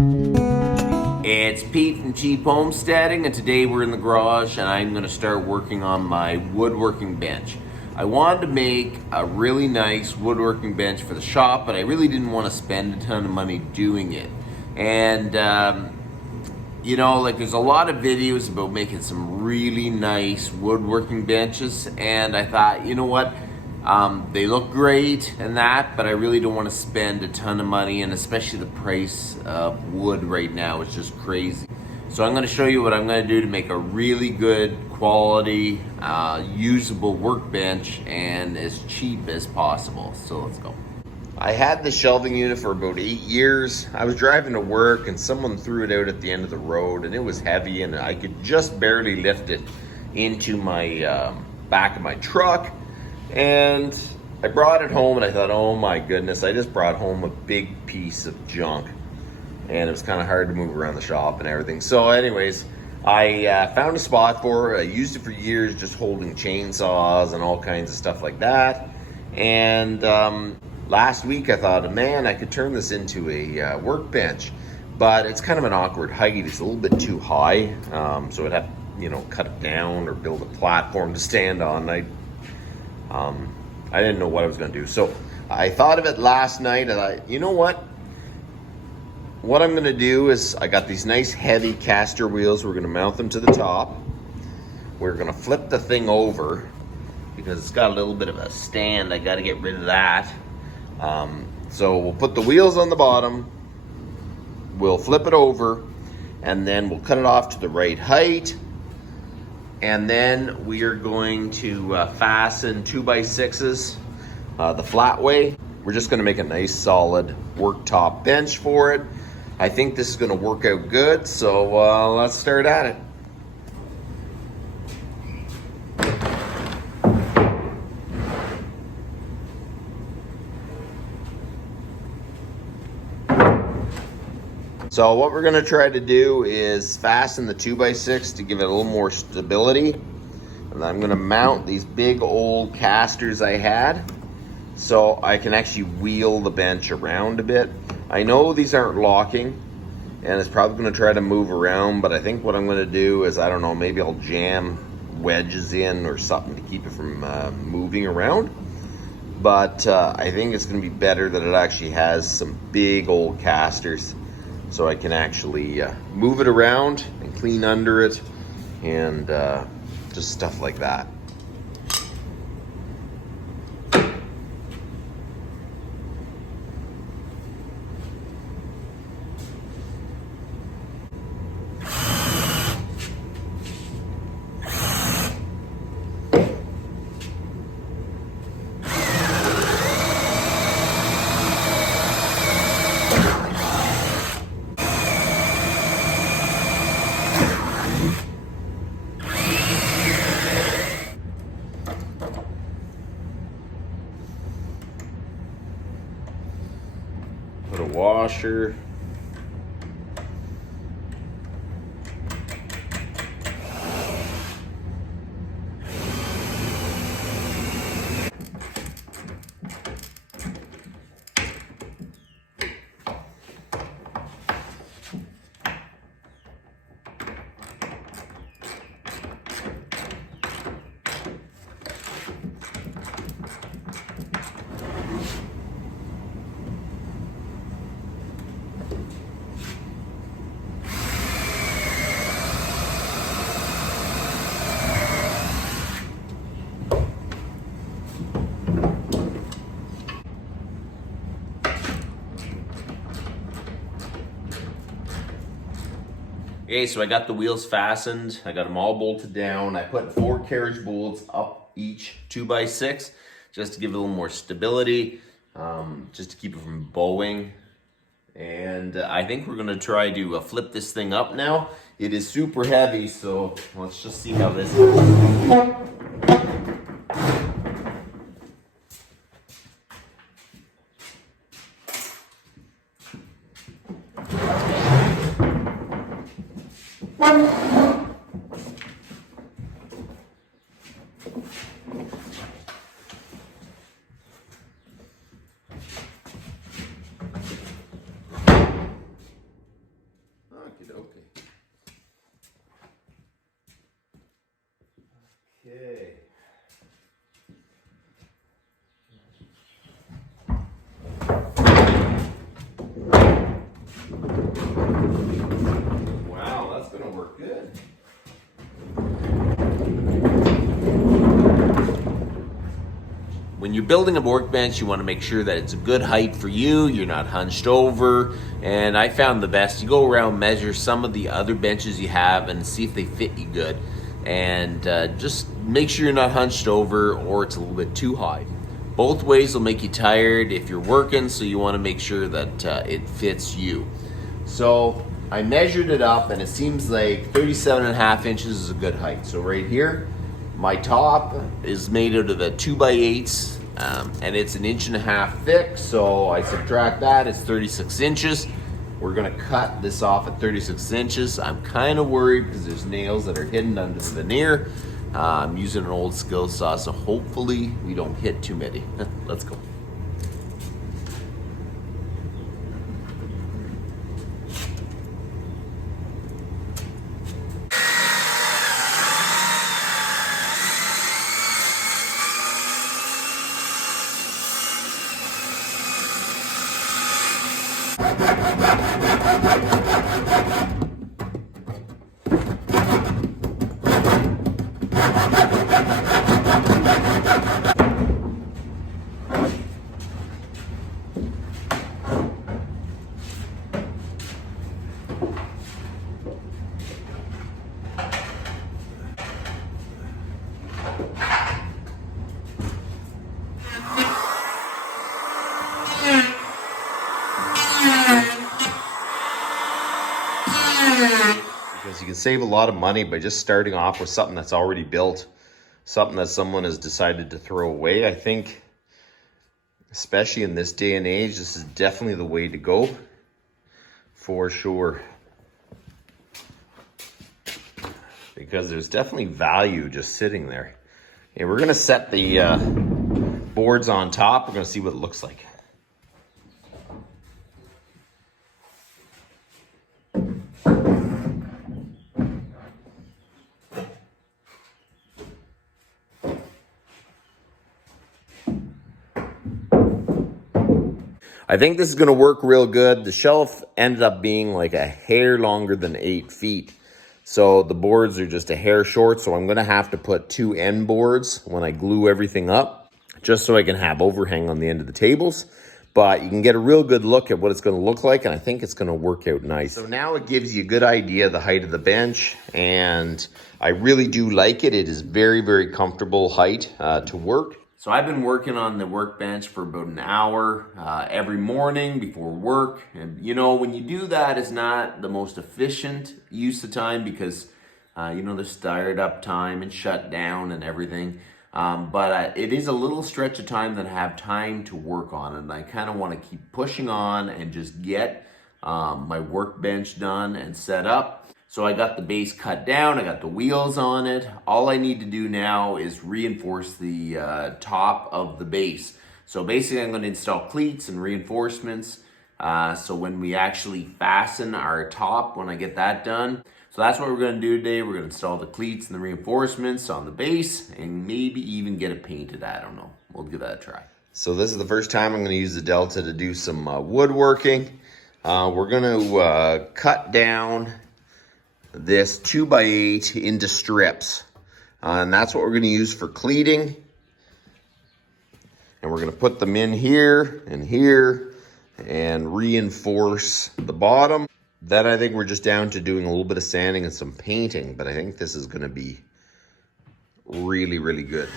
It's Pete from Cheap Homesteading, and today we're in the garage and I'm going to start working on my woodworking bench. I wanted to make a really nice woodworking bench for the shop, but I really didn't want to spend a ton of money doing it. And you know, like there's a lot of videos about making some really nice woodworking benches, and I thought, you know what, they look great and that, but I really don't want to spend a ton of money, and especially the price of wood right now is just crazy. So I'm going to show you what I'm going to do to make a really good quality, usable workbench and as cheap as possible. So let's go. I had the shelving unit for about 8 years. I was driving to work and someone threw it out at the end of the road, and it was heavy and I could just barely lift it into my back of my truck. And I brought it home and I thought, oh my goodness, I just brought home a big piece of junk. And it was kind of hard to move around the shop and everything. So anyways, I found a spot for it. I used it for years, just holding chainsaws and all kinds of stuff like that. And last week I thought, man, I could turn this into a workbench, but it's kind of an awkward height. It's a little bit too high. So I'd have to, you know, cut it down or build a platform to stand on. I didn't know what I was gonna do. So I thought of it last night and I, you know what? What I'm gonna do is I got these nice heavy caster wheels. We're gonna mount them to the top. We're gonna flip the thing over because it's got a little bit of a stand. I gotta get rid of that. So we'll put the wheels on the bottom, we'll flip it over, and then we'll cut it off to the right height. And then we are going to fasten 2x6s the flat way. We're just gonna make a nice solid worktop bench for it. I think this is gonna work out good, so let's start at it. So what we're gonna try to do is fasten the 2x6 to give it a little more stability. And I'm gonna mount these big old casters I had so I can actually wheel the bench around a bit. I know these aren't locking and it's probably gonna try to move around, but I think what I'm gonna do is, I don't know, maybe I'll jam wedges in or something to keep it from moving around. But I think it's gonna be better that it actually has some big old casters so I can actually move it around and clean under it and just stuff like that. Put a washer. Okay, so I got the wheels fastened. I got them all bolted down. I put 4 carriage bolts up each 2x6 just to give it a little more stability, just to keep it from bowing. And I think we're gonna try to flip this thing up now. It is super heavy, so let's just see how this goes. Okay. Okay. Wow, that's gonna work good. When you're building a workbench, you want to make sure that it's a good height for you, you're not hunched over, and I found the best. You go around, measure some of the other benches you have and see if they fit you good, and just make sure you're not hunched over or it's a little bit too high. Both ways will make you tired if you're working, so you want to make sure that it fits you. So I measured it up and it seems like 37.5 inches is a good height. So right here, my top is made out of a 2x8, and it's 1.5 inches thick. So I subtract that, it's 36 inches. We're gonna cut this off at 36 inches. I'm kind of worried because there's nails that are hidden under the veneer. I'm using an old skill saw, so hopefully we don't hit too many. Let's go. Because you can save a lot of money by just starting off with something that's already built, something that someone has decided to throw away. I think, especially in this day and age, this is definitely the way to go, for sure. Because there's definitely value just sitting there. Okay, we're gonna set the boards on top. We're gonna see what it looks like. I think this is gonna work real good. The shelf ended up being like a hair longer than 8 feet. So the boards are just a hair short. So I'm gonna have to put 2 end boards when I glue everything up, just so I can have overhang on the end of the tables. But you can get a real good look at what it's gonna look like, and I think it's gonna work out nice. So now it gives you a good idea of the height of the bench, and I really do like it. It is very, very comfortable height to work. So I've been working on the workbench for about an hour every morning before work. And you know, when you do that, it's not the most efficient use of time because, you know, there's startup up time and shut down and everything. But it is a little stretch of time that I have time to work on it. And I kind of want to keep pushing on and just get my workbench done and set up. So I got the base cut down, I got the wheels on it. All I need to do now is reinforce the top of the base. So basically I'm going to install cleats and reinforcements. So when we actually fasten our top, when I get that done. So that's what we're going to do today. We're going to install the cleats and the reinforcements on the base and maybe even get it painted. I don't know. We'll give that a try. So this is the first time I'm going to use the Delta to do some woodworking. We're going to cut down this 2x8 into strips, and that's what we're going to use for cleating. And we're going to put them in here and reinforce the bottom. Then I think we're just down to doing a little bit of sanding and some painting, but I think this is going to be really, really good.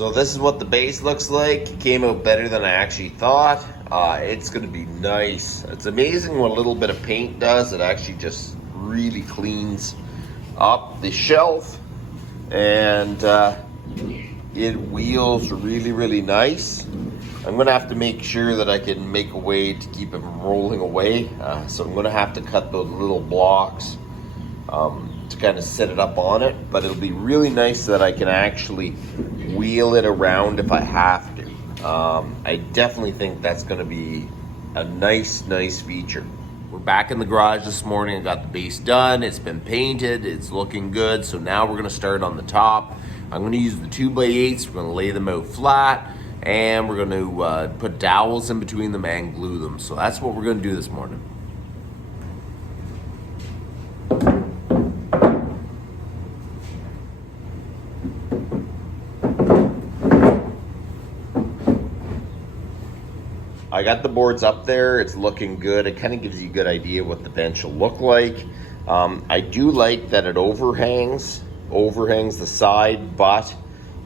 So this is what the base looks like. It came out better than I actually thought. It's gonna be nice. It's amazing what a little bit of paint does. It actually just really cleans up the shelf, and it wheels really, really nice. I'm gonna have to make sure that I can make a way to keep it from rolling away. So I'm gonna have to cut those little blocks to kind of set it up on it, but it'll be really nice that I can actually wheel it around if I have to. I definitely think that's gonna be a nice feature. We're back in the garage this morning. I got the base done. It's been painted. It's looking good. So now we're gonna start on the top. I'm gonna use the 2x8s. We're gonna lay them out flat, and we're gonna put dowels in between them and glue them. So that's what we're gonna do this morning. I got the boards up there. It's looking good. It kind of gives you a good idea what the bench will look like. I do like that it overhangs the side, but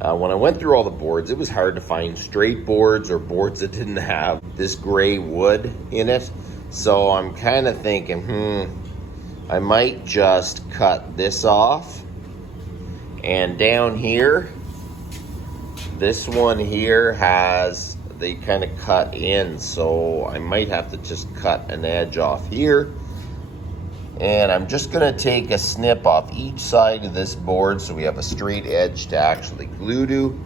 when I went through all the boards, it was hard to find straight boards or boards that didn't have this gray wood in it. So I'm kind of thinking, I might just cut this off. And down here, this one here has, they kind of cut in, so I might have to just cut an edge off here. And I'm just gonna take a snip off each side of this board so we have a straight edge to actually glue to,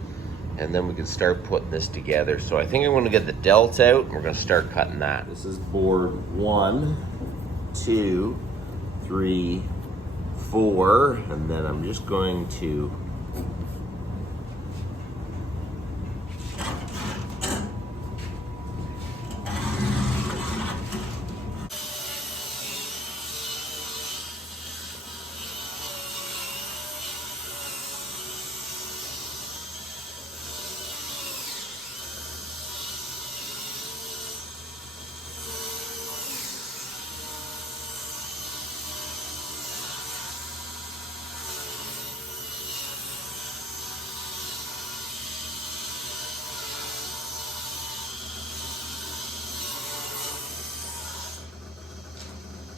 and then we can start putting this together. So I think I'm gonna get the delt out and we're gonna start cutting that. This is board 1, 2, 3, 4, and then I'm just going to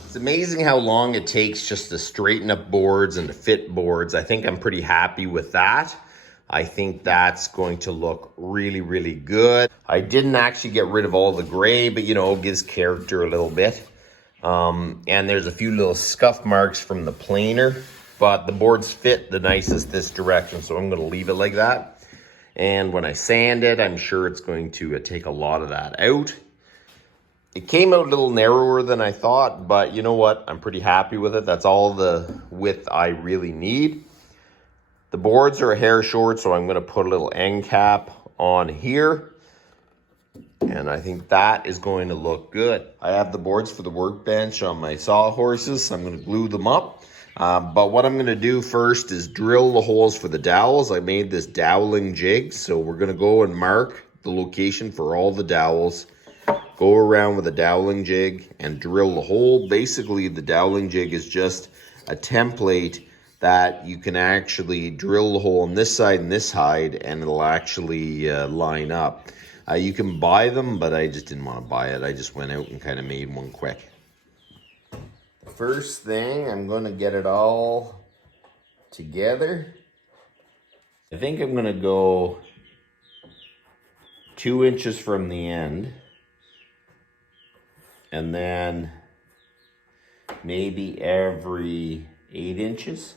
It's amazing how long it takes just to straighten up boards and to fit boards. I think I'm pretty happy with that. I think that's going to look really, really good. I didn't actually get rid of all the gray, but it gives character a little bit. And there's a few little scuff marks from the planer, but the boards fit the nicest this direction, so I'm gonna leave it like that. And when I sand it, I'm sure it's going to take a lot of that out. It came out a little narrower than I thought, but you know what? I'm pretty happy with it. That's all the width I really need. The boards are a hair short, so I'm gonna put a little end cap on here. And I think that is going to look good. I have the boards for the workbench on my sawhorses, so I'm gonna glue them up. But what I'm gonna do first is drill the holes for the dowels. I made this doweling jig, so we're gonna go and mark the location for all the dowels. Go around with a doweling jig and drill the hole. Basically, the doweling jig is just a template that you can actually drill the hole on this side and this side, and it'll actually line up. You can buy them, but I just didn't want to buy it. I just went out and kind of made one quick. First thing, I'm going to get it all together. I think I'm going to go 2 inches from the end. And then maybe every 8 inches.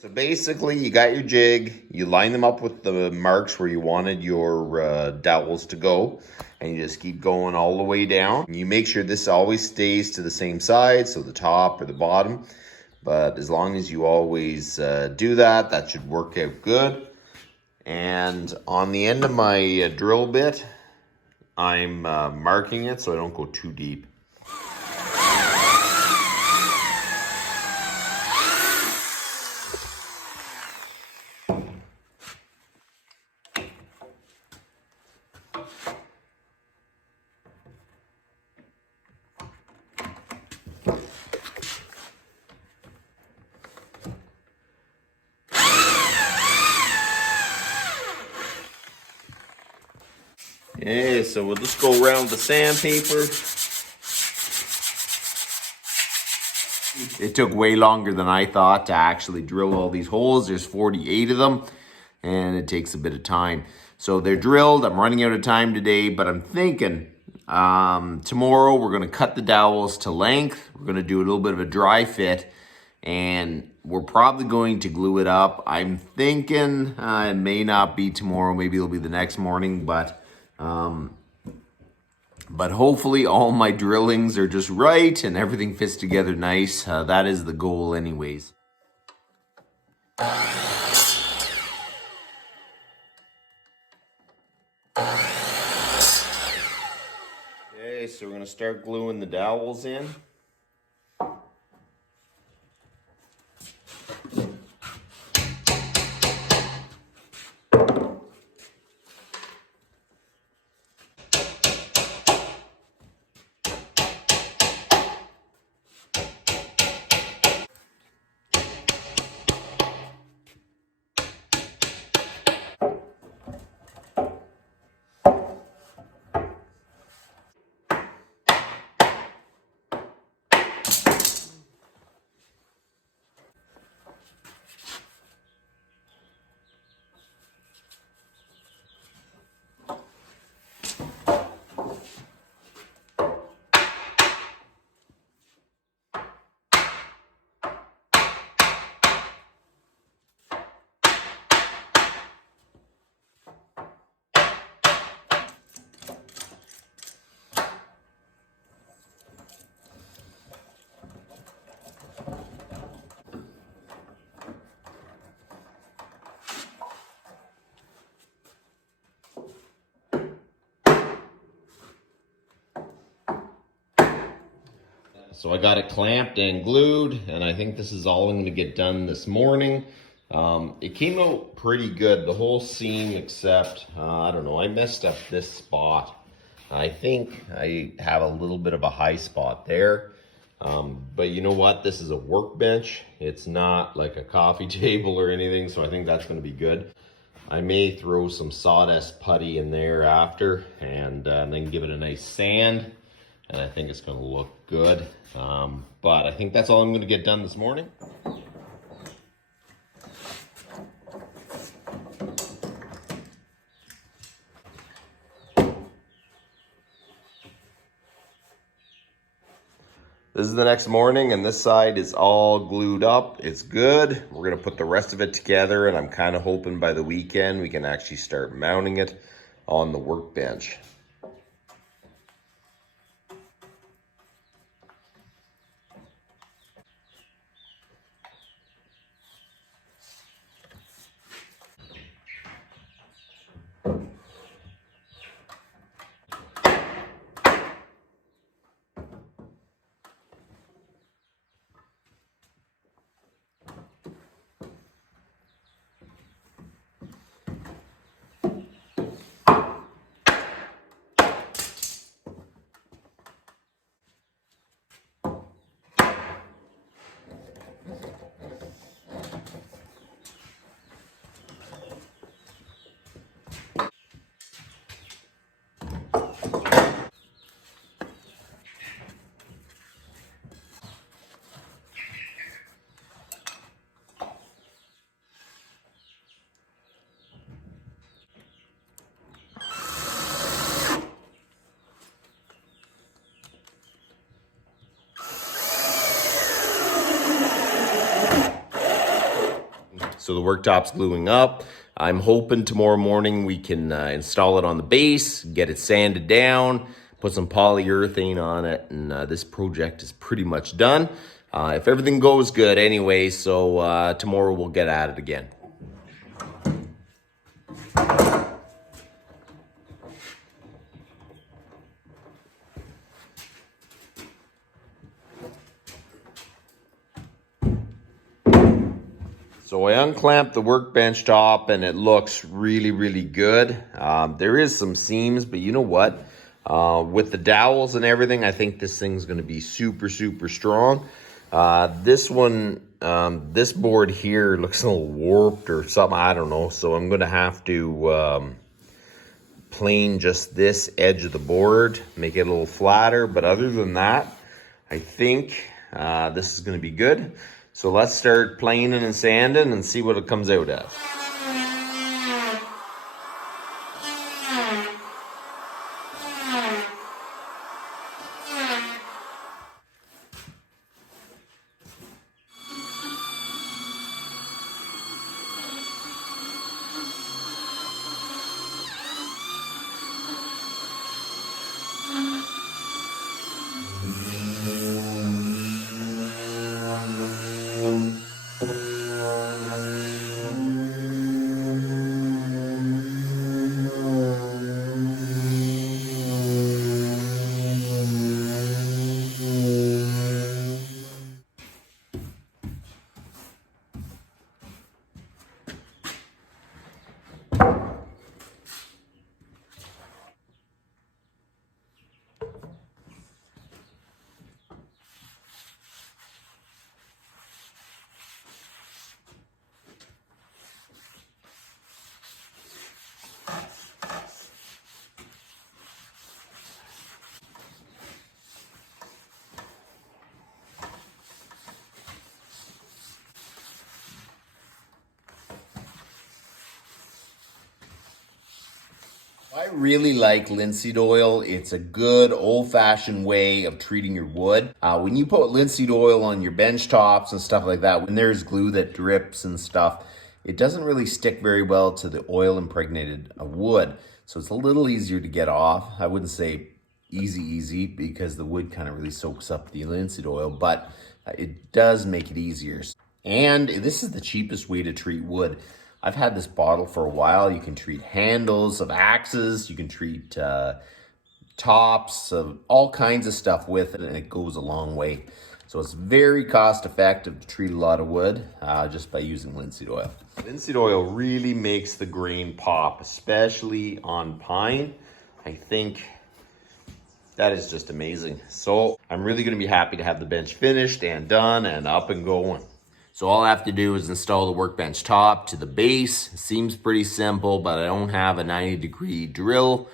So basically, you got your jig, you line them up with the marks where you wanted your dowels to go, and you just keep going all the way down. You make sure this always stays to the same side, so the top or the bottom. But as long as you always do that, that should work out good. And on the end of my drill bit, I'm marking it so I don't go too deep. Okay, so we'll just go around the sandpaper. It took way longer than I thought to actually drill all these holes. There's 48 of them, and it takes a bit of time. So they're drilled. I'm running out of time today, but I'm thinking tomorrow we're going to cut the dowels to length. We're going to do a little bit of a dry fit, and we're probably going to glue it up. I'm thinking it may not be tomorrow. Maybe it'll be the next morning, but hopefully all my drillings are just right and everything fits together nice. That is the goal anyways. Okay, so we're going to start gluing the dowels in. So I got it clamped and glued, and I think this is all I'm going to get done this morning. It came out pretty good, the whole seam, except, I don't know, I messed up this spot. I think I have a little bit of a high spot there. But you know what? This is a workbench. It's not like a coffee table or anything, so I think that's going to be good. I may throw some sawdust putty in there after, and then give it a nice sand. And I think it's going to look good. But I think that's all I'm going to get done this morning. This is the next morning, and this side is all glued up. It's good. We're going to put the rest of it together, and I'm kind of hoping by the weekend we can actually start mounting it on the workbench. So the worktop's gluing up. I'm hoping tomorrow morning we can install it on the base, get it sanded down, put some polyurethane on it, and this project is pretty much done. If everything goes good anyway, so tomorrow we'll get at it again. So I unclamped the workbench top and it looks really, really good. There is some seams, but you know what? With the dowels and everything, I think this thing's gonna be super, super strong. This one, this board here looks a little warped or something, I don't know. So I'm gonna have to plane just this edge of the board, make it a little flatter. But other than that, I think this is gonna be good. So let's start planing and sanding and see what it comes out as. I really like linseed oil. It's a good old-fashioned way of treating your wood. When you put linseed oil on your bench tops and stuff like that, when there's glue that drips and stuff, it doesn't really stick very well to the oil impregnated wood. So it's a little easier to get off. I wouldn't say easy because the wood kind of really soaks up the linseed oil, but it does make it easier. And this is the cheapest way to treat wood. I've had this bottle for a while. You can treat handles of axes, you can treat tops of all kinds of stuff with it, and it goes a long way. So it's very cost effective to treat a lot of wood just by using linseed oil. Linseed oil really makes the grain pop, especially on pine. I think that is just amazing. So I'm really gonna be happy to have the bench finished and done and up and going. So all I have to do is install the workbench top to the base. It seems pretty simple, but I don't have a 90-degree drill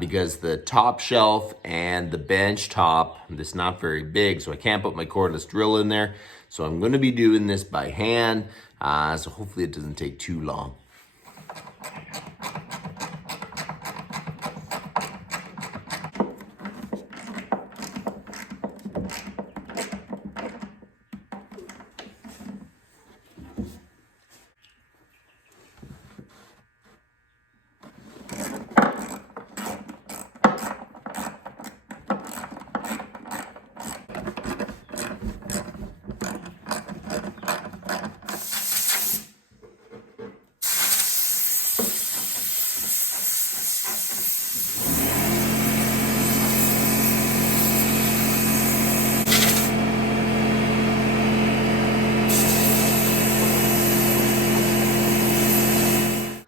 because the top shelf and the bench top is not very big, so I can't put my cordless drill in there. So I'm gonna be doing this by hand, so hopefully it doesn't take too long.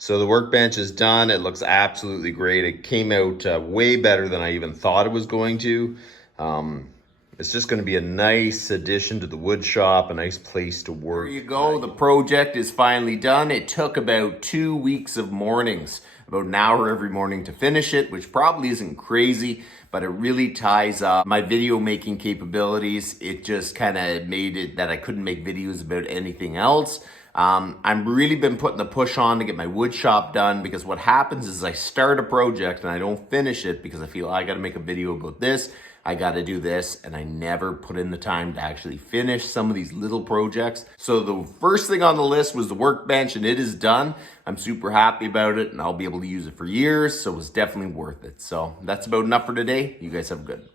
So the workbench is done. It looks absolutely great. It came out way better than I even thought it was going to. It's just going to be a nice addition to the wood shop, a nice place to work. There you go. The project is finally done. It took about 2 weeks of mornings, about an hour every morning to finish it, which probably isn't crazy, but it really ties up my video making capabilities. It just kind of made it that I couldn't make videos about anything else. I've really been putting the push on to get my wood shop done, because what happens is I start a project and I don't finish it because I feel I got to make a video about this, I got to do this, and I never put in the time to actually finish some of these little projects. So the first thing on the list was the workbench, and it is done. I'm super happy about it, and I'll be able to use it for years, so it was definitely worth it. So that's about enough for today. You guys have a good one.